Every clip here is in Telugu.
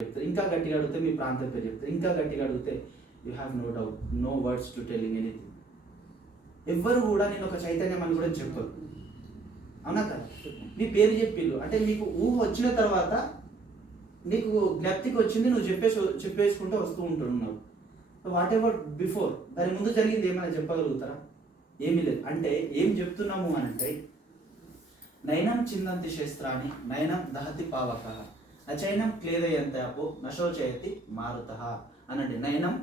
చెప్తారు. ఇంకా గట్టిగా అడిగితే మీ ప్రాంతం పేరు చెప్తారు. ఇంకా గట్టిగా అడిగితే you have no doubt no words to telling anything ఎవ్వరు కూడా నేను ఒక చైతన్యం అని కూడా చెప్పరు. అవునా కదా? మీ పేరు చెప్పిల్లు అంటే మీకు ఊహ వచ్చిన తర్వాత నీకు జ్ఞప్తికి వచ్చింది నువ్వు చెప్పేసి చెప్పేసుకుంటూ వస్తూ ఉంటున్నావు వాట్ ఎవర్ బిఫోర్ దాని ముందు జరిగింది ఏమైనా చెప్పగలుగుతారా? ఏమీ లేదు. అంటే ఏం చెప్తున్నాము అని అంటే నయనం చిందంతి శస్త్రాన్ని నయనం దహతి పావక. నచైనం క్లేదయంతాపో నశోచయతి మారుత అనండి. నయనం?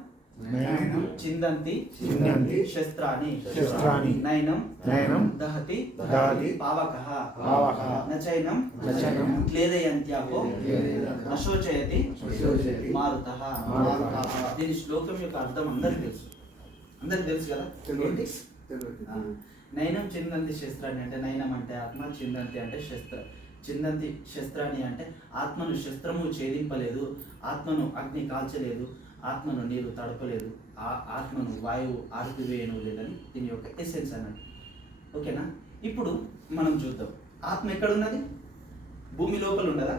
చిందంతి? చిందంతి. శస్త్రాన్ని? శస్త్రాణి నయనం? నయనం. దహతి? దహతి. పావక పావకః. నచైనం? నచైనం. క్లేదయంత్యాపో నశోచయతి నశోచయతి మారుత. మారుతః. దీని శ్లోకం యొక్క అర్థం అందరికి తెలుసు. అందరికి తెలుసు కదా? ఏంటి? నయనం చిందంతి శస్త్రాన్ని అంటే నయనం అంటే ఆత్మ చిందంతి అంటే శస్త్ర. చిందంతి శస్త్రాన్ని అంటే ఆత్మను శస్త్రము ఛేదింపలేదు ఆత్మను అగ్ని కాల్చలేదు ఆత్మను నీరు తడపలేదు ఆ ఆత్మను వాయువు ఆర్పివేయను లేదని దీని యొక్క ఎసెన్స్ అన్నట్టు. ఓకేనా? ఇప్పుడు మనం చూద్దాం. ఆత్మ ఎక్కడ ఉన్నది భూమి లోపల ఉన్నదా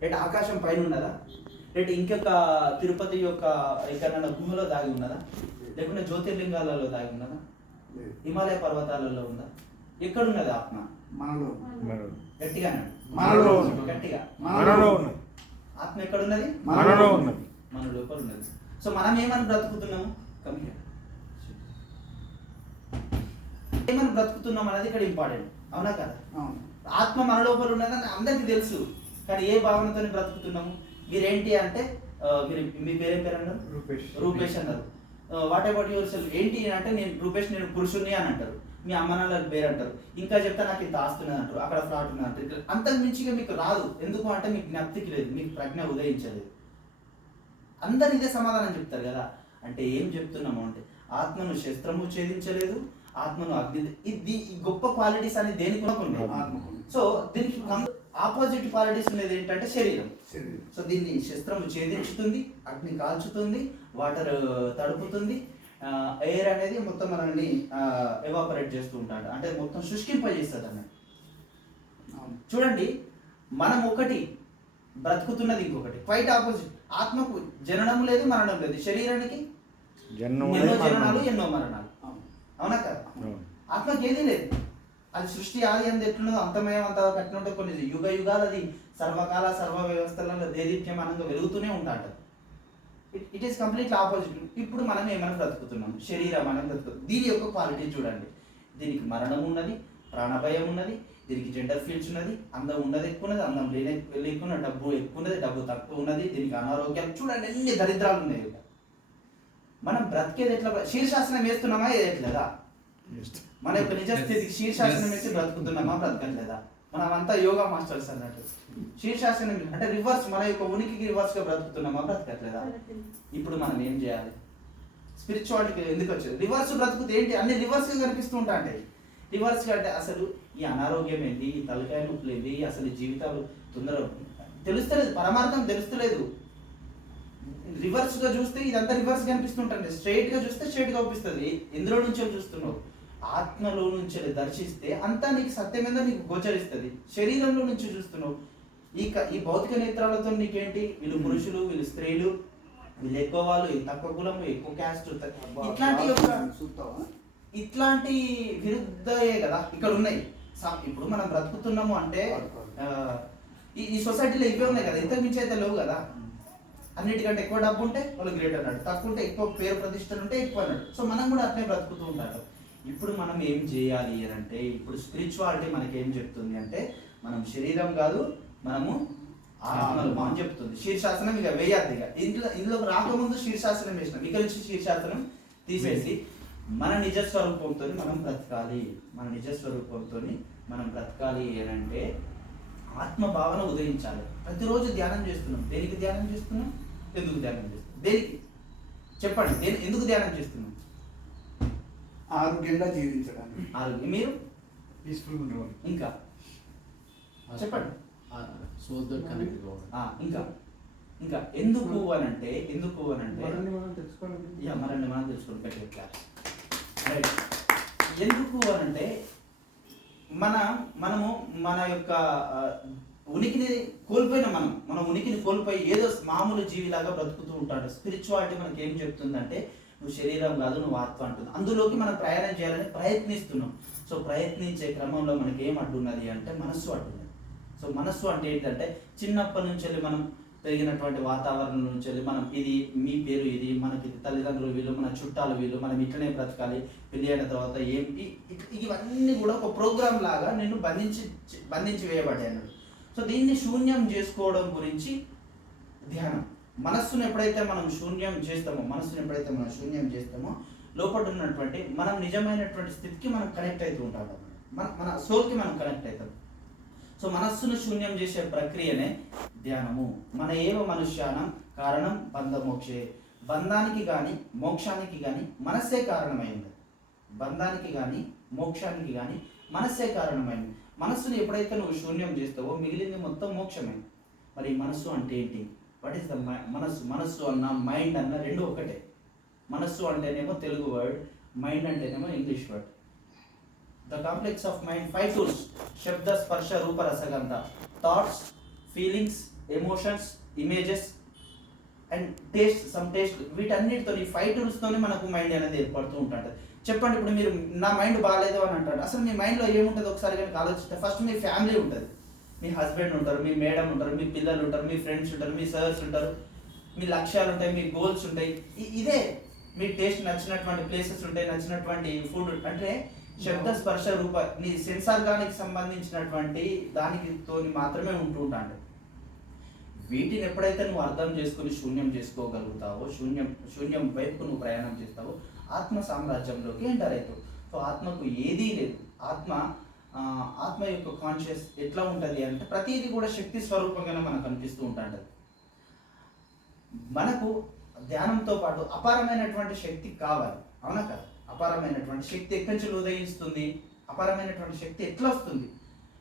లేట ఆకాశం పైన ఉన్నదా లేట ఇంకొక తిరుపతి యొక్క ఎక్కడైనా గుహలో దాగి ఉన్నదా? లేకుంటే జ్యోతిర్లింగాలలో దాగి ఉన్నదా? హిమాలయ పర్వతాలలో ఉందా? ఎక్కడున్నది ఆత్మ? మనలో. గట్టిగా అనండి. మనలో ఉన్నది. గట్టిగా. మనలో ఉన్నది. ఆత్మ ఎక్కడున్నది? మనలో ఉన్నది. మన లోపల ఉన్నది సో మనం ఏమని బ్రతుకుతున్నాము. ఏమని బ్రతుకుతున్నాం అనేది ఇక్కడ ఇంపార్టెంట్. అవునా కదా? ఆత్మ మన లోపల ఉన్నదని అందరికీ తెలుసు. కానీ ఏ భావనతో బ్రతుకుతున్నాము? మీరేంటి అంటే మీరు మీ పేరేం పేరు అన్నారు? రూపేష్. రూపేష్ అన్నారు. వాట్ అబౌట్ యువర్ సెల్ఫ్ ఏంటి అంటే నేను రూపేష్ నేను పురుషుణ్ణి అని అంటారు. మీ అమ్మ నాన్న పేరు అంటారు. ఇంకా చెప్తే నాకు ఇంత ఆస్తున్నది అంటారు అక్కడ ఫ్లాట్ ఉన్నది అంటారు. అంతకు మించిగా మీకు రాదు. ఎందుకు అంటే మీకు జ్ఞప్తికి లేదు మీకు ప్రజ్ఞ ఉదయించలేదు. అందరు ఇదే సమాధానం చెప్తారు కదా. అంటే ఏం చెప్తున్నాము అంటే ఆత్మను శస్త్రము ఛేదించలేదు ఆత్మను అగ్ని ఇది ఈ గొప్ప క్వాలిటీస్ అని దేనికి ఆత్మకు. సో దీనికి ఆపోజిట్ క్వాలిటీస్ ఉండేది ఏంటంటే శరీరం. శరీరం. సో దీన్ని శస్త్రము ఛేదించుతుంది అగ్ని కాల్చుతుంది వాటర్ తడుపుతుంది ఎయిర్ అనేది మొత్తం మనల్ని ఎవాపరేట్ చేస్తూ ఉంటాడు. అంటే మొత్తం శుష్కింపజేస్తుంది అన్నట్టు అవును. చూడండి మనం ఒకటి బ్రతుకుతున్నది ఇంకొకటి. క్వైట్ ఆపోజిట్ ఆత్మకు జననం లేదు మరణం లేదు. శరీరానికి ఎన్నో జననాలు. ఎన్నో మరణాలు. అవును. కదా? ఆత్మకి ఏదీ లేదు. అది సృష్టి ఆది అంత ఎట్లున్నదో అంతమయం అంత కట్టినట్టు కొన్ని యుగ యుగాలు అది సర్వకాల సర్వ వ్యవస్థలలో దేదీప్యమానంగా వెలుగుతూనే ఉంటాడు ఇట్ ఈస్ కంప్లీట్లీ ఆపోజిట్ ఇప్పుడు మనం ఏమైనా బ్రతుకుతున్నాం? శరీరం అనేది బ్రతుకుతుంది. దీని యొక్క క్వాలిటీ చూడండి. దీనికి మరణం ఉన్నది ప్రాణభయం ఉన్నది దీనికి జెండర్ ఫీల్డ్స్ ఉన్నది అందం ఉన్నది ఎక్కువ ఉన్నది అందం లేని లేకున్న డబ్బు ఎక్కువ ఉన్నది డబ్బు తక్కువ ఉన్నది దీనికి అనారోగ్యాలు చూడండి ఎన్ని దరిద్రాలు ఉన్నాయి. మనం బ్రతికేది ఎట్లా? శీర్షాసనం వేస్తున్నామా? Just. మన యొక్క నిజ స్థితికి శీర్షాసనం వేసి బ్రతుకుతున్నామా? బ్రతకట్లేదా? మనమంతా యోగా మాస్టర్స్ అన్నట్టు. శీర్షాసనం అంటే రివర్స్ మన యొక్క ఉనికికి రివర్స్గా బ్రతుకుతున్నామా? బ్రతకట్లేదా? ఇప్పుడు మనం ఏం చేయాలి? స్పిరిచువాలిటీ ఎందుకు వచ్చేది? రివర్స్ బ్రతుకుతే ఏంటి? అన్ని రివర్స్గా కనిపిస్తూ ఉంటా అంటే. రివర్స్గా అంటే అసలు ఈ అనారోగ్యం ఏంటి? ఈ తలకాయ నొప్పులు ఏంటి? అసలు ఈ జీవితాలు తొందర తెలుస్తలేదు. పరమార్థం తెలుస్తలేదు. రివర్స్గా చూస్తే ఇదంతా రివర్స్ కనిపిస్తుంటుంది స్ట్రైట్గా చూస్తే స్ట్రైట్గా అనిపిస్తుంది. ఎందులో నుంచో చూస్తున్నావు? ఆత్మలో నుంచి దర్శిస్తే అంతా నీకు సత్యమేందో నీకు గోచరిస్తుంది. శరీరంలో నుంచి చూస్తున్నావు. ఈ క- ఈ భౌతిక నేత్రాలతో నీకేంటి? వీళ్ళు పురుషులు వీళ్ళు స్త్రీలు వీళ్ళు ఎక్కువ వాళ్ళు తక్కువ కులము ఎక్కువ క్యాస్ట్ ఇట్లాంటి? ఇట్లాంటి విరుద్ధయే కదా ఇక్కడ ఉన్నాయి. ఇప్పుడు మనం బ్రతుకుతున్నాము అంటే ఈ సొసైటీలో ఇవే ఉన్నాయి కదా. ఇంతకు మించి అయితే లేవు కదా. అన్నిటికంటే ఎక్కువ డబ్బు ఉంటే వాళ్ళు గ్రేట్ అన్నాడు. తక్కువ ఉంటే ఎక్కువ పేరు ప్రతిష్టలు ఉంటే ఎక్కువ అన్నాడు. సో మనం కూడా అట్లే బ్రతుకుతూ ఉంటారు ఇప్పుడు మనం ఏం చేయాలి అని అంటే ఇప్పుడు స్పిరిచువాలిటీ మనకేం చెప్తుంది అంటే మనం శరీరం కాదు మనము ఆత్మలు అని చెప్తుంది. శీర్షాసనం ఇక వేయాలి ఇక. ఇంట్లో ఇందులో రాకముందు శీర్షాసనం వేసినాం. ఇక నుంచి శీర్షాసనం తీసేసి మన నిజ స్వరూపంతో మనం బ్రతకాలి. మన నిజ స్వరూపంతో మనం బ్రతకాలి అని అంటే ఆత్మ భావన ఉదయించాలి. ప్రతిరోజు ధ్యానం చేస్తున్నాం. దేనికి ధ్యానం చేస్తున్నాం? ఎందుకు ధ్యానం చేస్తున్నాం? దేనికి? చెప్పండి. దేని ఎందుకు ధ్యానం చేస్తున్నాం? ఆరోగ్యంగా జీవించడానికి. ఆరోగ్యం. మీరు? పీస్ఫుల్ ఉండవాలి ఇంకా? చెప్పండి. సోదర్ కనెక్ట్ ఇంకా? ఇంకా ఎందుకు అని అంటే ఎందుకు అని అంటే మనల్ని మనం తెలుసుకోవాలి యా మనల్ని మనం తెలుసుకోండి గట్టిగా క్లాస్. రైట్ ఎందుకు అని అంటే మన మనము మన యొక్క ఉనికిని కోల్పోయిన మనం మన ఉనికిని కోల్పోయి ఏదో మామూలు జీవిలాగా బ్రతుకుతూ ఉంటాడు. స్పిరిచువాలిటీ మనకి ఏం చెప్తుందంటే నువ్వు శరీరం కాదు నువ్వు ఆత్మ అంటుంది అందులోకి మనం ప్రయాణం చేయాలని ప్రయత్నిస్తున్నాం. సో ప్రయత్నించే క్రమంలో మనకి ఏం అడ్డున్నది అంటే మనస్సు అడ్డున్నది. సో మనస్సు అంటే ఏంటంటే చిన్నప్పటి నుంచి వెళ్ళి మనం పెరిగినటువంటి వాతావరణం నుంచి వెళ్ళి మనం ఇది మీ పేరు ఇది మనకి తల్లిదండ్రులు వీళ్ళు మన చుట్టాలు వీళ్ళు మనం ఇట్లనే బ్రతకాలి పెళ్ళి అయిన తర్వాత ఏంటి ఇవన్నీ కూడా ఒక ప్రోగ్రామ్ లాగా నేను బంధించి బంధించి వేయబడ్డాను సో దీన్ని శూన్యం చేసుకోవడం గురించి ధ్యానం. మనస్సును ఎప్పుడైతే మనం శూన్యం చేస్తామో మనస్సును ఎప్పుడైతే మనం శూన్యం చేస్తామో లోపల ఉన్నటువంటి మనం నిజమైనటువంటి స్థితికి మనం కనెక్ట్ అవుతూ ఉంటాం మన మన సోల్కి మనం కనెక్ట్ అవుతాం. సో మనస్సును శూన్యం చేసే ప్రక్రియనే ధ్యానము. మన ఏవ మనుష్యానం కారణం బంధమోక్షే. బంధానికి కానీ మోక్షానికి కానీ మనస్సే కారణమైంది. బంధానికి కానీ మోక్షానికి కానీ మనస్సే కారణమైంది. మనస్సును ఎప్పుడైతే నువ్వు శూన్యం చేస్తావో మిగిలింది మొత్తం మోక్షమే. మరి మనస్సు అంటే ఏంటి? వాట్ ఈస్ ద మనస్సు మనస్సు అన్న మైండ్ అన్న రెండు ఒకటే మనస్సు అంటేనేమో తెలుగు వర్డ్ మైండ్ అంటేనేమో English word the complex of mind five tools శబ్ద స్పర్శ రూపరసగంధ thoughts feelings emotions images and taste some taste వీటన్నిటితో ఈ ఫైవ్ టూల్స్తోనే మనకు మైండ్ అనేది ఏర్పడుతూ ఉంటుంది. చెప్పండి ఇప్పుడు మీరు నా మైండ్ బాగాలేదు అని అంటారు. అసలు మీ మైండ్లో ఏముంటుంది? ఒకసారి కనుక ఆలోచిస్తే ఫస్ట్ మీ ఫ్యామిలీ ఉంటుంది. మీ హస్బెండ్ ఉంటారు మీ మేడం ఉంటారు మీ పిల్లలు ఉంటారు మీ ఫ్రెండ్స్ ఉంటారు మీ సర్స్ ఉంటారు మీ లక్ష్యాలు ఉంటాయి మీ గోల్స్ ఉంటాయి. ఇదే మీ టేస్ట్ నచ్చినటువంటి ప్లేసెస్ ఉంటాయి నచ్చినటువంటి ఫుడ్ అంటే శబ్ద స్పర్శ రూప నీ సెన్సార్ గానికి సంబంధించినటువంటి దానికి తోని మాత్రమే ఉంటూ ఉంటాడు. వీటిని ఎప్పుడైతే నువ్వు అర్థం చేసుకుని శూన్యం చేసుకోగలుగుతావో శూన్యం శూన్యం వైపు నువ్వు ప్రయాణం చేస్తావో ఆత్మ సామ్రాజ్యంలోకి ఎంటర్ అవుతావు సో ఆత్మకు ఏదీ లేదు. ఆత్మ ఆత్మ యొక్క కాన్షియస్ ఎట్లా ఉంటుంది అంటే ప్రతిదీ కూడా శక్తి స్వరూపంగానే మనకు అనిపిస్తూ ఉంటుంది మనకు ధ్యానంతో పాటు అపారమైనటువంటి శక్తి కావాలి. అవునా కదా? అపారమైనటువంటి శక్తి ఎక్కడి నుంచి ఉదయిస్తుంది? అపారమైనటువంటి శక్తి ఎట్లా వస్తుంది?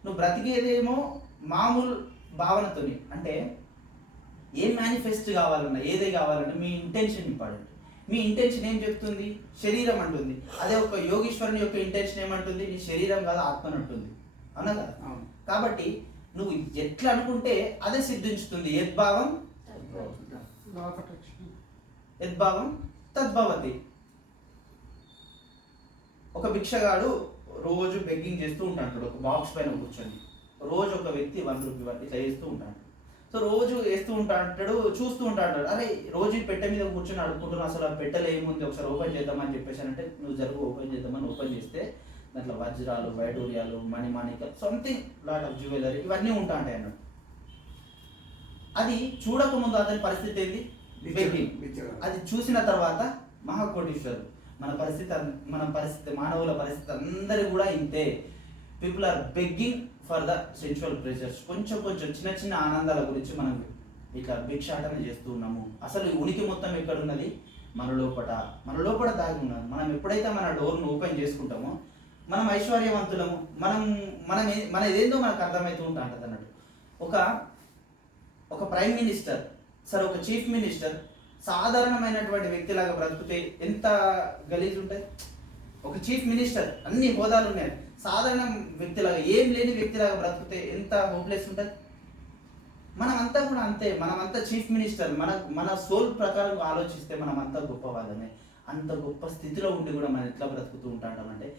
నువ్వు బ్రతికేదేమో మామూలు భావనతోని. అంటే ఏం మేనిఫెస్ట్ కావాలన్నా ఏదే కావాలన్నా మీ ఇంటెన్షన్ ఇంపార్టెంట్ మీ ఇంటెన్షన్ ఏం చెప్తుంది? శరీరం అంటుంది. అదే ఒక యోగీశ్వరుని యొక్క ఇంటెన్షన్ ఏమంటుంది? నీ శరీరం కాదు ఆత్మని అంటుంది. అవునా కదా. కాబట్టి నువ్వు ఎట్లా అనుకుంటే అదే సిద్ధించుతుంది. యద్భావం యద్భావం తద్భవతి. ఒక భిక్షగాడు రోజు బెగ్గింగ్ చేస్తూ ఉంటాడు. ఒక బాక్స్ పైన కూర్చొని. రోజు ఒక వ్యక్తి వన్ రూపీ ఇట్లా వేస్తూ ఉంటాడు. సో రోజు వేస్తూ ఉంటాడు చూస్తూ ఉంటాడు అరే రోజు పెట్టె మీద కూర్చొని అడుక్కుంటున్నావు అసలు ఆ పెట్టెలో ఏముంది ఒకసారి ఓపెన్ చేద్దామని చెప్పేసి అంటే నువ్వు జరుగు ఓపెన్ చేద్దామని ఓపెన్ చేస్తే దాంట్లో వజ్రాలు వైడూర్యాలు మణిమాణిక సంథింగ్ లాట్ ఆఫ్ జ్యువెలరీ ఇవన్నీ ఉంటా ఉంటాయి అన్నట్టు అది చూడకముందు అతని పరిస్థితి ఏంది. అది చూసిన తర్వాత మహాకోటీశ్వరుడు మన పరిస్థితి మన పరిస్థితి మానవుల పరిస్థితి అందరి కూడా ఇంతే. People are begging for the sensual pleasures కొంచెం కొంచెం చిన్న చిన్న ఆనందాల గురించి మనం ఇట్లా భిక్షాటన చేస్తూ ఉన్నాము. అసలు ఈ ఉనికి మొత్తం ఎక్కడ ఉన్నది మన లోపట. మన లోపల దాగి ఉన్నది మనం ఎప్పుడైతే మన డోర్ను ఓపెన్ చేసుకుంటామో మనం ఐశ్వర్యవంతులము. మనం మనం మన ఏదేందో మనకు అర్థమవుతూ ఉంటా ఉంటుంది అన్నట్టు. ఒక ఒక ప్రైమ్ మినిస్టర్ సరే ఒక చీఫ్ మినిస్టర్ సాధారణమైనటువంటి వ్యక్తిలాగా బ్రతికితే ఎంత గలీజ్ ఉంటాయి ఒక చీఫ్ మినిస్టర్ అన్ని హోదాలు ఉన్నాయి సాధారణ వ్యక్తిలాగా ఏం లేని వ్యక్తిలాగా బ్రతికితే ఎంత హోప్లెస్ ఉంటుంది? మనమంతా కూడా అంతే మనమంతా చీఫ్ మినిస్టర్ మన మన సోల్ ప్రకారం ఆలోచిస్తే మనమంతా గొప్పవాళ్ళమే. అంత గొప్ప స్థితిలో ఉండి కూడా మనం ఎట్లా బ్రతుకుతూ ఉంటామంటే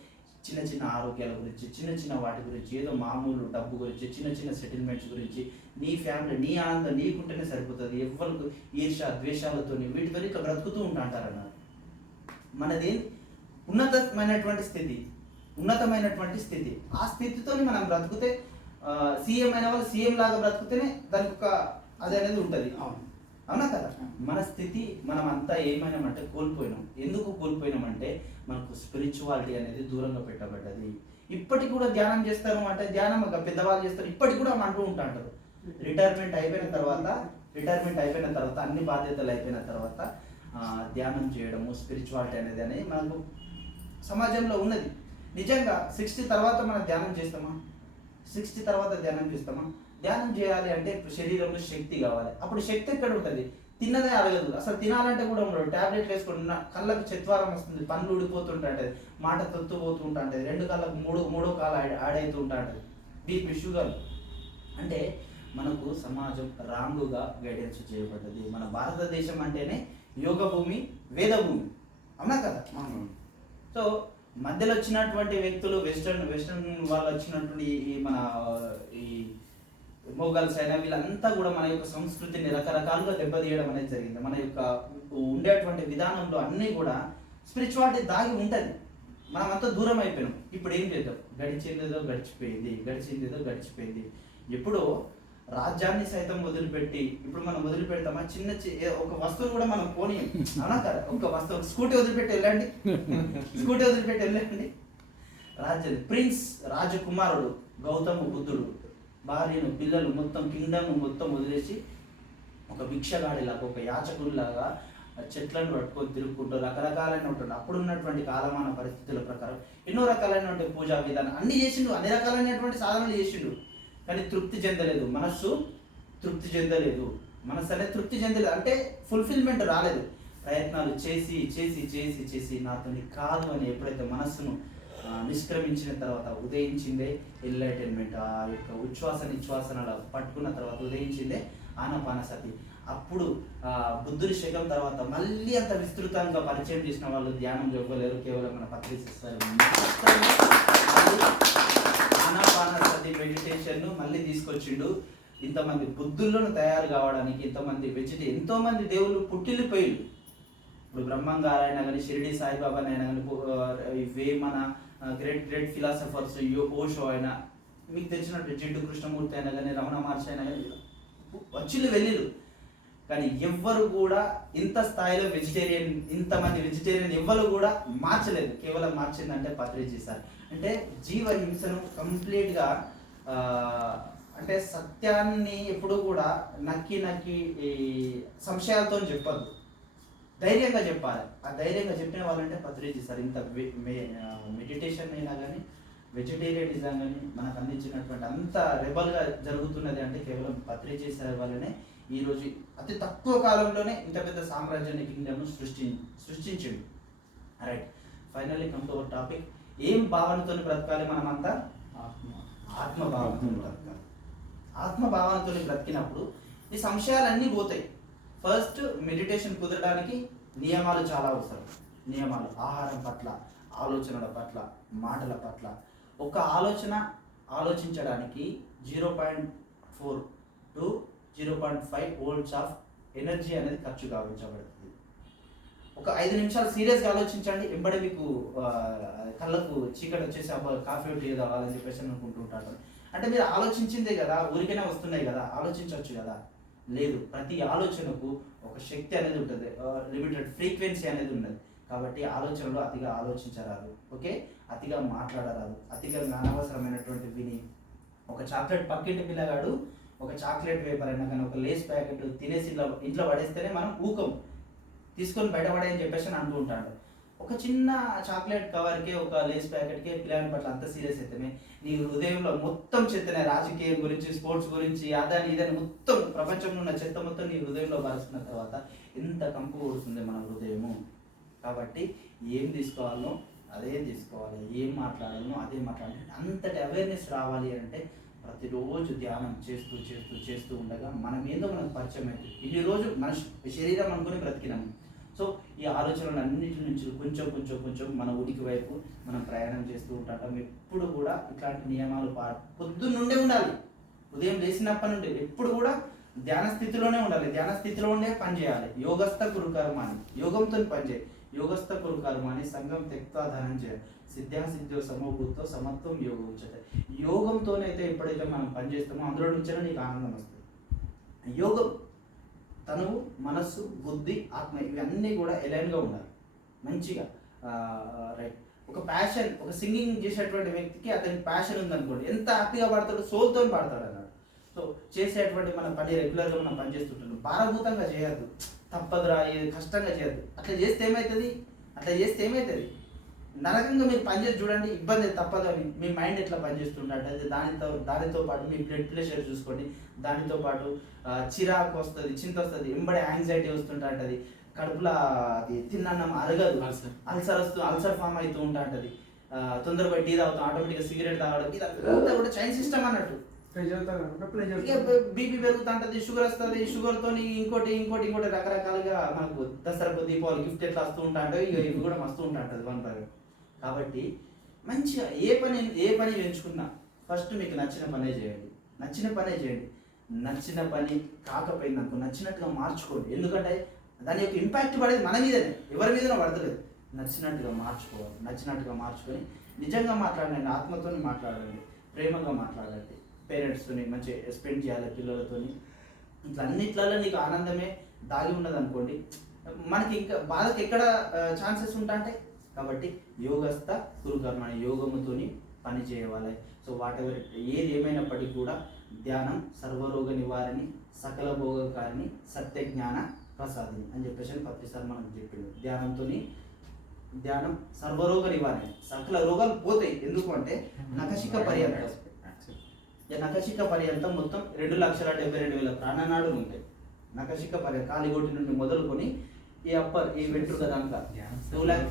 చిన్న చిన్న ఆరోగ్యాల గురించి చిన్న చిన్న వాటి గురించి ఏదో మామూలు డబ్బు గురించి చిన్న చిన్న సెటిల్మెంట్స్ గురించి నీ ఫ్యామిలీ నీ ఆనందం నీకుంటేనే సరిపోతుంది. ఎవరికి ఈర్ష ద్వేషాలతో వీటి వరకు బ్రతుకుతూ ఉంటాంటారన్నారు. మనది ఉన్నతమైనటువంటి స్థితి. ఉన్నతమైనటువంటి స్థితి. ఆ స్థితితో మనం బ్రతుకుతే సీఎం అయిన వాళ్ళు సీఎం లాగా బ్రతుకుతేనే దానికి ఒక అది అనేది ఉంటుంది. అవును. అవునా కదా? మన స్థితి మనం అంతా ఏమైనామంటే కోల్పోయినాం. ఎందుకు కోల్పోయినామంటే మనకు స్పిరిచువాలిటీ అనేది దూరంగా పెట్టబడ్డది. ఇప్పటికి కూడా ధ్యానం చేస్తారు అంటే ధ్యానం పెద్దవాళ్ళు చేస్తారు. ఇప్పటికి కూడా అంటూ ఉంటారు రిటైర్మెంట్ అయిపోయిన తర్వాత రిటైర్మెంట్ అయిపోయిన తర్వాత అన్ని బాధ్యతలు అయిపోయిన తర్వాత ధ్యానం చేయడము స్పిరిచువాలిటీ అనేది అనేది మనకు సమాజంలో ఉన్నది. నిజంగా సిక్స్టీ తర్వాత మనం ధ్యానం చేస్తామా? సిక్స్టీ తర్వాత ధ్యానం చేస్తామా? ధ్యానం చేయాలి అంటే శరీరంలో శక్తి కావాలి. అప్పుడు శక్తి ఎక్కడ ఉంటుంది? తిన్నదే అరగదు అసలు తినాలంటే కూడా ఉండదు. టాబ్లెట్లు వేసుకుంటున్నా కళ్ళకు చెత్వారం వస్తుంది. పనులు ఊడిపోతుంటాంటది. మాట తొత్తు పోతుంటాంటది. రెండు కళ్ళకు మూడు మూడో కాలు అవుతూ ఉంటాంటది బీపీ షుగర్ అంటే మనకు సమాజం రాంగుగా గైడెన్స్ చేయబడ్డది. మన భారతదేశం అంటేనే యోగ భూమి వేద భూమి అవునా. కదా సో మధ్యలో వచ్చినటువంటి వ్యక్తులు వెస్టర్న్ వెస్టర్న్ వాళ్ళు వచ్చినటువంటి ఈ- మన ఈ మొగల్స్ అయినా వీళ్ళంతా కూడా మన యొక్క సంస్కృతిని రకరకాలుగా దెబ్బతీయడం అనేది జరిగింది. మన యొక్క ఉండేటువంటి విధానంలో అన్నీ కూడా స్పిరిచువాలిటీ దాగి ఉంటుంది. మనం అంతా దూరం అయిపోయినాం. ఇప్పుడు ఏం చేద్దాం? గడిచిందేదో గడిచిపోయింది గడిచిందేదో గడిచిపోయింది. ఎప్పుడో రాజ్యాన్ని సైతం వదిలిపెట్టి ఇప్పుడు మనం వదిలిపెడతామా? చిన్న చి- ఒక వస్తువును కూడా మనం పోనీ అవునా కదా? ఒక వస్తువు స్కూటీ వదిలిపెట్టి వెళ్ళండి. స్కూటీ వదిలిపెట్టి వెళ్ళండి. రాజ్య ప్రిన్స్ రాజకుమారుడు గౌతమ బుద్ధుడు భార్యను పిల్లలు మొత్తం కింగ్డమ్ మొత్తం వదిలేసి ఒక భిక్షగాడిలాగా ఒక యాచకుడిలాగా చెట్లను పట్టుకొని తిరుగుకుంటూ రకరకాలైన ఉంటుంది అప్పుడు ఉన్నటువంటి కాలమాన పరిస్థితుల ప్రకారం ఎన్నో రకాలైనటువంటి పూజా విధానం అన్ని చేసిండు అన్ని రకాలైనటువంటి సాధనలు చేసిండు. కానీ తృప్తి చెందలేదు. మనస్సు తృప్తి చెందలేదు. మనస్సు అనేది తృప్తి చెందలేదు. అంటే ఫుల్ఫిల్మెంట్ రాలేదు. ప్రయత్నాలు చేసి చేసి చేసి చేసి నాతోని కాదు అని ఎప్పుడైతే మనస్సును నిష్క్రమించిన తర్వాత ఉదయించిందే ఎన్లైటైన్మెంట్ ఆ యొక్క ఉచ్ఛ్వాస నిశ్వాసన పట్టుకున్న తర్వాత ఉదయించిందే ఆనపానసతి అప్పుడు బుద్ధుడి శకం తర్వాత మళ్ళీ అంత విస్తృతంగా పరిచయం చేసిన వాళ్ళు ధ్యానం ఇవ్వలేరు కేవలం మన పత్రిస్తారు అది మెడిటేషన్ మళ్ళీ తీసుకొచ్చిండు. ఇంతమంది బుద్ధులను తయారు కావడానికి ఇంతమంది వెజిటే ఎంతో మంది దేవుళ్ళు పుట్టిల్లిపోయిండు ఇప్పుడు బ్రహ్మంగారైనా కానీ షిరిడి సాయిబాబా అయినా కానీ వేమన గ్రేట్ గ్రేట్ ఫిలాసఫర్స్ యో ఓషో అయినా మీకు తెలిసినట్టు జిడ్డు కృష్ణమూర్తి అయినా కానీ రమణ మహర్షి అయినా కానీ వచ్చిళ్ళు వెళ్ళిళ్ళు. కానీ ఎవ్వరు కూడా ఇంత స్థాయిలో వెజిటేరియన్ ఇంతమంది వెజిటేరియన్ ఎవ్వరు కూడా మార్చలేదు. కేవలం మార్చిందంటే పత్రిజీ సార్. అంటే జీవ హింసను కంప్లీట్గా అంటే సత్యాన్ని ఎప్పుడూ కూడా నక్కి నక్కి ఈ సంశయాలతో చెప్పద్దు. ధైర్యంగా చెప్పాలి. ఆ ధైర్యంగా చెప్పిన వాళ్ళంటే పత్రిజీ సార్ ఇంత మెడిటేషన్ అయినా కానీ వెజిటేరియనిజం కానీ మనకు అందించినటువంటి అంత రెబల్గా జరుగుతున్నది అంటే కేవలం పత్రిజీ సార్ వల్లనే ఈరోజు అతి తక్కువ కాలంలోనే ఇంత పెద్ద సామ్రాజ్యాన్ని కింగ్డమ్ను సృష్టి సృష్టించింది right finally come to our topic ఏం భావనతో బ్రతకాలి మనమంతా? ఆత్మ. ఆత్మ భావనతో బ్రతకాలి. ఆత్మ భావనతో బ్రతికినప్పుడు ఈ సంశయాలన్నీ పోతాయి. ఫస్ట్ మెడిటేషన్ కుదరడానికి నియమాలు చాలా అవసరం. నియమాలు ఆహారం పట్ల ఆలోచనల పట్ల మాటల పట్ల. ఒక ఆలోచన ఆలోచించడానికి zero point four to zero point five volts of energy అనేది ఖర్చు కావించబడుతుంది ఒక ఐదు నిమిషాలు సీరియస్గా ఆలోచించండి. వెంబడే మీకు కళ్ళకు చీకటి వచ్చేసి అబ్బా కాఫీ టీ అవ్వాలని చెప్పేసి ఉంటాడు అంటే మీరు ఆలోచించిందే కదా ఊరికైనా వస్తున్నాయి కదా ఆలోచించవచ్చు కదా. లేదు ప్రతి ఆలోచనకు ఒక శక్తి అనేది ఉంటుంది. లిమిటెడ్ ఫ్రీక్వెన్సీ అనేది ఉన్నది. కాబట్టి ఆలోచనలో అతిగా ఆలోచించరాదు. ఓకే? అతిగా మాట్లాడరాదు. అతిగా అనవసరమైనటువంటి విని ఒక చాక్లెట్ పక్కింటి పిల్లగాడు ఒక చాక్లెట్ పేపర్ అయినా కానీ ఒక లేస్ ప్యాకెట్ తినేసి ఇంట్లో ఇంట్లో పడేస్తేనే మనం ఊకం. తీసుకొని బయటపడేయని చెప్పేసి అని అంటూ ఉంటాడు. ఒక చిన్న చాక్లెట్ కవర్కే ఒక లేస్ ప్యాకెట్కే పిల్లల పట్ల అంత సీరియస్ అయితేనే నీ హృదయంలో మొత్తం చెత్తనే రాజకీయం గురించి స్పోర్ట్స్ గురించి అదని ఇదని మొత్తం ప్రపంచంలో ఉన్న చెత్త మొత్తం నీ హృదయంలో పరుచుకున్న తర్వాత ఎంత కంపు కొడుతుంది మన హృదయము. కాబట్టి ఏం తీసుకోవాలో అదే తీసుకోవాలి. ఏం మాట్లాడాలో అదే మాట్లాడాలి. అంతటి అవేర్నెస్ రావాలి అంటే ప్రతిరోజు ధ్యానం చేస్తూ చేస్తూ చేస్తూ ఉండగా మనం ఏందో మనకు పరిచయం అవుతుంది. ఇన్ని రోజు మన శరీరం అనుకుని బ్రతికినాము సో ఈ ఆలోచనలు అన్నిటి నుంచి కొంచెం కొంచెం కొంచెం మన ఉనికి వైపు మనం ప్రయాణం చేస్తూ ఉంటాం. ఎప్పుడు కూడా ఇట్లాంటి నియమాలు పా పొద్దున్న నుండే ఉండాలి. ఉదయం లేచినప్పటి నుండి ఎప్పుడు కూడా ధ్యాన స్థితిలోనే ఉండాలి. ధ్యాన స్థితిలోనే పని చేయాలి. యోగస్థ కురు కర్మాని యోగంతో పని చేయాలి యోగస్థ కురు కర్మాని సంఘం తెక్తా చేయాలి. సిద్ధ్యా సిద్ధ్యో సమభూతో సమత్వం యోగం ఉచ్యతే యోగంతోనైతే ఎప్పుడైతే మనం పని చేస్తామో అందులో నుంచే నీకు ఆనందం వస్తుంది. యోగం తనువు మనస్సు బుద్ధి ఆత్మ ఇవన్నీ కూడా ఎలైన్గా ఉండాలి. మంచిగా. రైట్ ఒక ప్యాషన్ ఒక సింగింగ్ చేసేటువంటి వ్యక్తికి అతని ప్యాషన్ ఉందనుకోండి ఎంత హ్యాపీగా పాడతాడు సోల్తో పాడతాడు అన్నాడు. సో చేసేటువంటి మన పని రెగ్యులర్గా మనం పని చేస్తుంటాం భారభూతంగా చేయొద్దు. తప్పదురా ఏది కష్టంగా చేయొద్దు. అట్లా చేస్తే ఏమవుతుంది అట్లా చేస్తే ఏమవుతుంది నరకంగా మీరు పనిచేసి చూడండి ఇబ్బంది తప్పదు అని మీ మైండ్ ఎట్లా పనిచేస్తుంటే దానితో దానితో పాటు మీ బ్లడ్ ప్రెషర్ చూసుకోండి. దానితో పాటు చిరాకు వస్తుంది చింత వస్తుంది ఎంబడే యాంగ్జైటీ వస్తుంటుంది కడుపులో అది తిన్నన్నం అరగదు. అల్సర్. వస్తూ అల్సర్ ఫామ్ అవుతూ ఉంటుంటది. తొందరగా టీ తాగుతాం ఆటోమేటిక్గా సిగరెట్ తాగడం ఇదంతా కూడా చైన్ సిస్టమ్ అన్నట్టు. బీపీ పెరుగుతా ఉంటుంది షుగర్ వస్తుంది షుగర్ తోని ఇంకోటి ఇంకోటి ఇంకోటి రకరకాలుగా మనకు దసరాకు దీపావళి గిఫ్ట్ ఎట్లా వస్తూ ఉంటా అంటే ఇక ఇవి కూడా మస్తూ ఉంటా ఉంటుంది వన్ బై కాబట్టి మంచిగా ఏ పని ఏ పని ఎంచుకున్నా ఫస్ట్ మీకు నచ్చిన పనే చేయండి. నచ్చిన పనే చేయండి. నచ్చిన పని కాకపోయినాకు నచ్చినట్టుగా మార్చుకోండి. ఎందుకంటే దాని యొక్క ఇంపాక్ట్ పడేది మన మీదనే ఎవరి మీదనో పడతలేదు. నచ్చినట్టుగా మార్చుకోవాలి. నచ్చినట్టుగా మార్చుకొని నిజంగా మాట్లాడండి ఆత్మతోని మాట్లాడండి ప్రేమగా మాట్లాడండి. పేరెంట్స్తోని మంచి స్పెండ్ చేయాలి పిల్లలతోని. ఇట్లా అన్నిట్లలో నీకు ఆనందమే దాగి ఉన్నది అనుకోండి మనకి ఇంకా బాధకి ఎక్కడ ఛాన్సెస్ ఉంటాయంటే కాబట్టి యోగస్థ గురుకర్మ అనే యోగముతోని పని చేయవాలి సో వాట్ ఎవర్ ఏది ఏమైనప్పటికీ కూడా ధ్యానం సర్వరోగ నివారణి సకల భోగకారిణి సత్య జ్ఞాన ప్రసాదిని అని చెప్పేసి పత్రిసారి మనకు చెప్పిండు. ధ్యానంతోని ధ్యానం సర్వరోగ నివారణ సకల రోగాలు పోతాయి. ఎందుకు అంటే నఖశిక పర్యంతం. నఖశిక పర్యంతం మొత్తం రెండు లక్షల డెబ్బై రెండు వేల ప్రాణనాడులు ఉంటాయి. నఖశిక పర్య కాలిగోటి నుండి మొదలుకొని ఈ అప్పర్ ఈ వెంట్రుక దాకా టూ ల్యాక్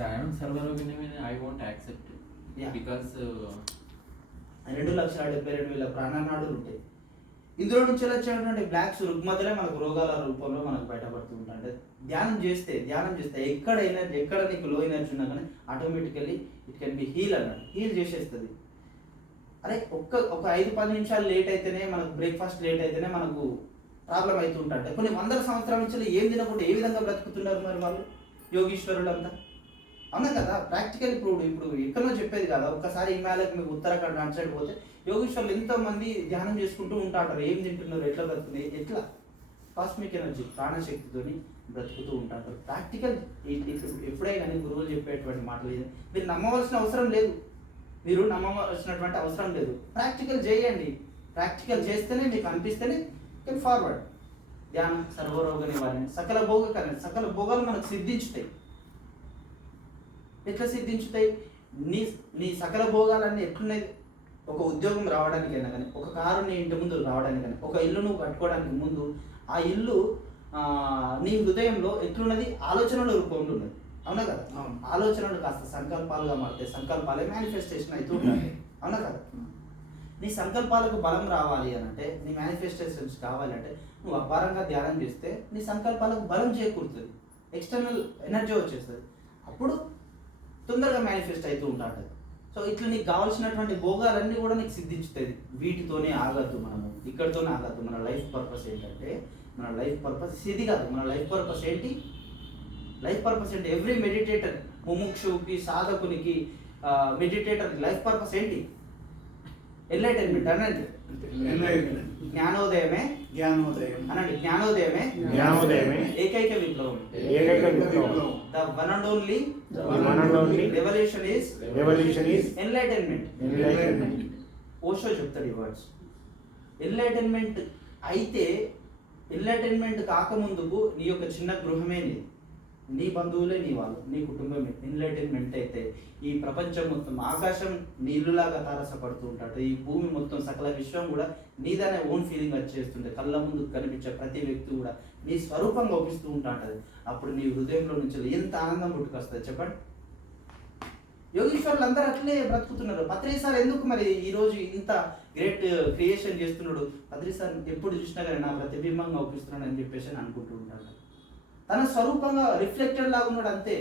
Won't accept. It. Yeah. Because uh, రెండు లక్షల డెబ్బై రెండు వేల ప్రాణనాడులు ఉంటాయి. ఇందులో నుంచి వచ్చేటువంటి బ్లాక్స్ రుగ్మతలే మనకు రోగాల రూపంలో మనకు బయటపడుతూ ఉంటాయి. అంటే ధ్యానం చేస్తే ధ్యానం చేస్తే ఎక్కడ ఎనర్జీ ఎక్కడ నీకు లో ఎనర్జీ ఉన్నా కానీ automatically it can be heal అన్నాడు హీల్ చేసేస్తుంది. అరే ఒక్క ఒక ఐదు పది నిమిషాలు లేట్ అయితేనే మనకు బ్రేక్ఫాస్ట్ లేట్ అయితేనే మనకు ప్రాబ్లం అవుతుంటాయి కొన్ని వందల సంవత్సరాల నుంచి ఏం తినకుండా ఏ విధంగా బ్రతుకుతున్నారు మరి వాళ్ళు? యోగీశ్వరులు అంతా అవునా కదా ప్రాక్టికల్ ఇప్పుడు ఇప్పుడు ఎక్కడో చెప్పేది కదా ఒకసారి హిమాలయకు మీకు ఉత్తరాఖండ్ అటు సైడ్ పోతే యోగేశ్వర్లు ఎంతో మంది ధ్యానం చేసుకుంటూ ఉంటారు ఏం తింటున్నారు ఎట్లా బ్రతుకుతుంది ఎట్లా? కాస్మిక్ ఎనర్జీ ప్రాణశక్తితోని బ్రతుకుతూ ఉంటారు ప్రాక్టికల్ ఎప్పుడే కానీ గురువులు చెప్పేటువంటి మాటలు మీరు నమ్మవలసిన అవసరం లేదు. మీరు నమ్మవలసినటువంటి అవసరం లేదు. ప్రాక్టికల్ చేయండి. ప్రాక్టికల్ చేస్తేనే మీకు అనిపిస్తేనే కెన్ ఫార్వర్డ్ ధ్యానం సర్వరోగ నివారణ సకల భోగ సకల భోగాలు మనకు సిద్ధించుతాయి. ఎట్లా సిద్ధించుతాయి? నీ నీ సకల భోగాలన్నీ ఎట్లున్నాయి? ఒక ఉద్యోగం రావడానికైనా కానీ ఒక కారు నీ ఇంటి ముందు రావడానికి కానీ ఒక ఇల్లు నువ్వు కట్టుకోవడానికి ముందు ఆ ఇల్లు నీ హృదయంలో ఎట్లున్నది? ఆలోచనల రూపంలో ఉన్నది. అవునా కదా. ఆలోచనలు కాస్త సంకల్పాలుగా మారుతాయి సంకల్పాలే మేనిఫెస్టేషన్ అవుతూ ఉంటాయి. అవునా. కదా? నీ సంకల్పాలకు బలం రావాలి అని అంటే నీ మేనిఫెస్టేషన్స్ కావాలి అంటే నువ్వు అపారంగా ధ్యానం చేస్తే నీ సంకల్పాలకు బలం చేకూరుతుంది. ఎక్స్టర్నల్ ఎనర్జీ వచ్చేస్తుంది. అప్పుడు తొందరగా మేనిఫెస్ట్ అవుతూ ఉంటాడు. సో ఇట్లా నీకు కావాల్సినటువంటి భోగాలన్నీ కూడా నీకు సిద్ధించుతుంది వీటితోనే ఆగద్దు మనము. ఇక్కడితోనే ఆగద్దు. మన లైఫ్ పర్పస్ ఏంటంటే మన లైఫ్ పర్పస్ ఇది కాదు. మన లైఫ్ పర్పస్ ఏంటి? లైఫ్ పర్పస్ ఏంటి? ఎవ్రీ మెడిటేటర్ ముముక్షుకి సాధకునికి మెడిటేటర్ లైఫ్ పర్పస్ ఏంటి? ఎన్లైటైన్మెంట్ అనండి. జ్ఞానోదయమే. జ్ఞానోదయం. అనండి జ్ఞానోదయమే. జ్ఞానోదయమే. ఏకైక విప్లవం. ఏకైక విప్లవం. The one and only The one and only revolution is revolution is enlightenment enlightenment. Osho చెప్తాడు ఈ వర్డ్స్ ఎన్లైటైన్మెంట్ అయితే ఎన్లైటైన్మెంట్ కాకముందుకు నీ యొక్క చిన్న గృహమే నీ నీ బంధువులే నీ వాళ్ళు నీ కుటుంబమే ఎన్లైటైన్మెంట్ అయితే ఈ ప్రపంచం మొత్తం ఆకాశం నీళ్ళులాగా తారసపడుతూ ఉంటాడు. ఈ భూమి మొత్తం సకల విశ్వం కూడా నీదనే ఓన్ ఫీలింగ్ వచ్చేస్తుంటే కళ్ళ ముందు కనిపించే ప్రతి వ్యక్తి కూడా నీ స్వరూపంగా ఒప్పిస్తూ ఉంటాంటది అప్పుడు నీ హృదయంలో నుంచి ఎంత ఆనందం పుట్టుకొస్తుంది చెప్పండి? యోగీశ్వరులు అందరూ అట్లే బ్రతుకుతున్నారు. పత్రి సార్ ఎందుకు మరి ఈరోజు ఇంత గ్రేట్ క్రియేషన్ చేస్తున్నాడు? పత్రి సార్ ఎప్పుడు చూసినా కానీ నా ప్రతిబింబంగా ఒప్పిస్తున్నాడు అని చెప్పేసి అని అనుకుంటూ ఉంటాడు తన స్వరూపంగా రిఫ్లెక్టెడ్ లాగా ఉన్నాడు అంతే.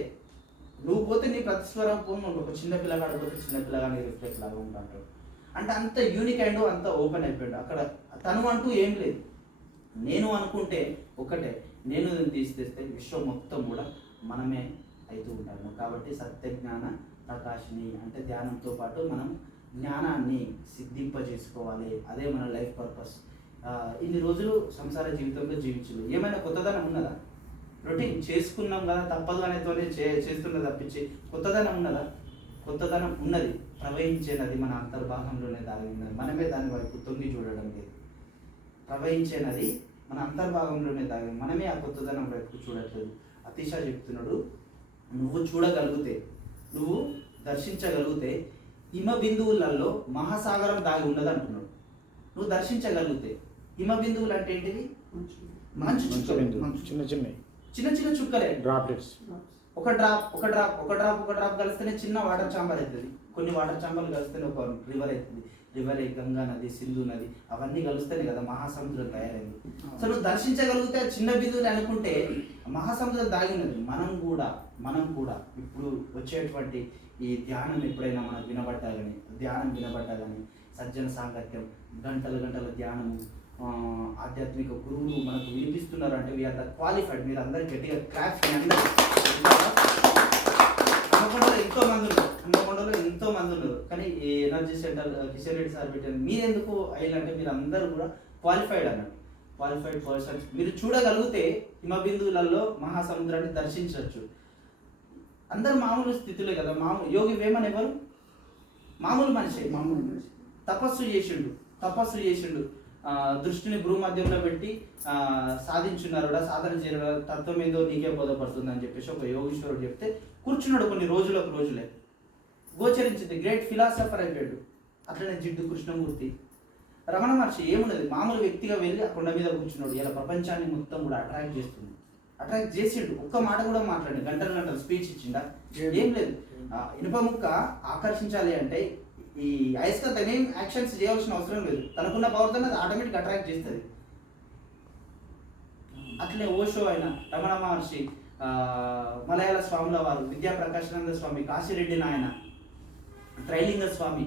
నువ్వు పోతే నీ ప్రతిస్వరూపం ఒక చిన్న పిల్లగాడు పోతే చిన్న పిల్లగాని రిఫ్లెక్ట్ లాగా ఉంటాడు. అంటే అంత యూనిక్ అండ్ అంత ఓపెన్ అయిపోయాడు. అక్కడ తను అంటూ ఏం లేదు. నేను అనుకుంటే ఒకటే నేను దీన్ని తీసేస్తే విశ్వం మొత్తం కూడా మనమే అవుతూ ఉంటాము. కాబట్టి సత్యజ్ఞాన ప్రకాశిని అంటే ధ్యానంతో పాటు మనం జ్ఞానాన్ని సిద్ధింపజేసుకోవాలి. అదే మన లైఫ్ పర్పస్ ఇన్ని రోజులు సంసార జీవితంలో జీవించు ఏమైనా కొత్తదనం ఉన్నదా? రొటీన్ చేసుకున్నాం కదా తప్పదు అనేతోనే చే చేస్తున్నది తప్పించి కొత్తదనం ఉన్నదా? కొత్తదనం ఉన్నది. ప్రవహించే నది మన అంతర్భాగంలోనే దాగి ఉన్నది మనమే దాని వైపు తొంగి చూడడం లేదు ప్రవహించే నది మన అంతర్భాగంలోనే దాగి మనమే ఆ కొత్తదనం వైపు చూడట్లేదు. అతిశ చెప్తున్నాడు నువ్వు చూడగలిగితే నువ్వు దర్శించగలిగితే హిమ బిందువులలో మహాసాగరం దాగి ఉన్నది అంటున్నాడు. నువ్వు దర్శించగలిగితే హిమ బిందువులు అంటే ఏంటివి? మంచు మంచు చిన్న చిన్నవి. చిన్న చిన్న చుక్కలే. డ్రాప్లెట్స్ ఒక డ్రాప్ ఒక డ్రాప్ ఒక డ్రాప్ ఒక డ్రాప్ కలిస్తేనే చిన్న వాటర్ చాంబర్ అవుతుంది కొన్ని వాటర్ చాంబర్లు కలిస్తేనే ఒక రివర్ అవుతుంది రివర్ గంగా నది సింధు నది అవన్నీ కలుస్తేనే కదా మహాసముద్రం తయారైంది. సో నువ్వు దర్శించగలిగితే చిన్న బిందువుని అనుకుంటే మహాసముద్రం దాగి ఉన్నది మనం కూడా మనం కూడా ఇప్పుడు వచ్చేటువంటి ఈ ధ్యానం ఎప్పుడైనా మనకు వినబట్టాలని ధ్యానం వినబట్టాలని సజ్జన సాంగత్యం గంటల గంటల ధ్యానము ఆధ్యాత్మిక గురువులు మనకు వినిపిస్తున్నారు అంటే వీఆర్ ద క్వాలిఫైడ్ మీరు అందరు గట్టిగా క్లాప్స్ హన్మకొండలో ఎంతో మంది ఉన్నారు. హన్మకొండలో ఎంతో మంది ఉన్నారు. కానీ ఈ energy centre Kishan Reddy sir పెట్టారు మీరెందుకు అయ్యారంటే మీరు అందరూ కూడా క్వాలిఫైడ్ అన్నట్టు క్వాలిఫైడ్ పర్సన్స్ మీరు చూడగలిగితే హిమబిందువులలో మహాసముద్రాన్ని దర్శించవచ్చు. అందరు మామూలు స్థితిలో కదా. మామూలు యోగి వేమన్ ఎవరు? మామూలు మనిషి. మామూలు మనిషి. తపస్సు చేసిండు. తపస్సు చేసిండు. దృష్టిని భూమధ్యంలో పెట్టి ఆ, సాధించున్నారుడా సాధన చేయడం తత్వం ఏదో నీకే బోధపడుతుంది అని చెప్పేసి ఒక యోగీశ్వరుడు చెప్తే కూర్చున్నాడు కొన్ని రోజులకు రోజులే. గోచరించింది గ్రేట్ ఫిలాసఫర్ అయిపోయాడు. అట్లనే జిడ్డు కృష్ణమూర్తి. రమణ మహర్షి ఏమున్నది? మామూలు వ్యక్తిగా వెళ్ళి ఆ కొండ మీద కూర్చున్నాడు. ఇలా ప్రపంచాన్ని మొత్తం కూడా అట్రాక్ట్ చేస్తుంది. అట్రాక్ట్ చేసిండు. ఒక్క మాట కూడా మాట్లాడి గంటలు గంటలు స్పీచ్ ఇచ్చిండా? ఏం? లేదు. ఇనుప ముక్క ఆకర్షించాలి అంటే ఈ అయస్కాంతం ఏం యాక్షన్స్ చేయాల్సిన అవసరం లేదు. తనకున్న పవర్తో అది ఆటోమేటిక్ అట్రాక్ట్ చేస్తుంది. అట్లే ఓషో అయిన రమణ మహర్షి మలయాళ స్వాముల వారు విద్యాప్రకాశానంద స్వామి కాశీరెడ్డి నాయన త్రైలింగ స్వామి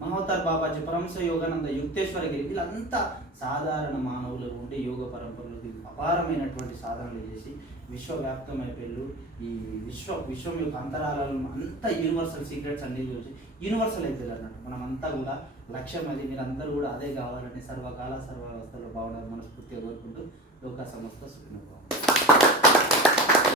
మహోతార్ బాబాజీ పరమశ యోగానంద యుక్తేశ్వరగిరి వీళ్ళంతా సాధారణ మానవులు ఉండే యోగ పరంపరలు అపారమైనటువంటి సాధనలు చేసి విశ్వవ్యాప్తమైపోయారు ఈ విశ్వ విశ్వం యొక్క అంతరాలను అంతా యూనివర్సల్ సీక్రెట్స్ అన్ని చూసి యూనివర్సల్ అయిపోయారు అన్నట్టు మనం కూడా లక్ష్యం అది మీరందరూ కూడా అదే కావాలని సర్వకాల సర్వావస్థలో బాగుండాలని మనస్ఫూర్తిగా కోరుకుంటూ లోక సంస్థ సుఖిన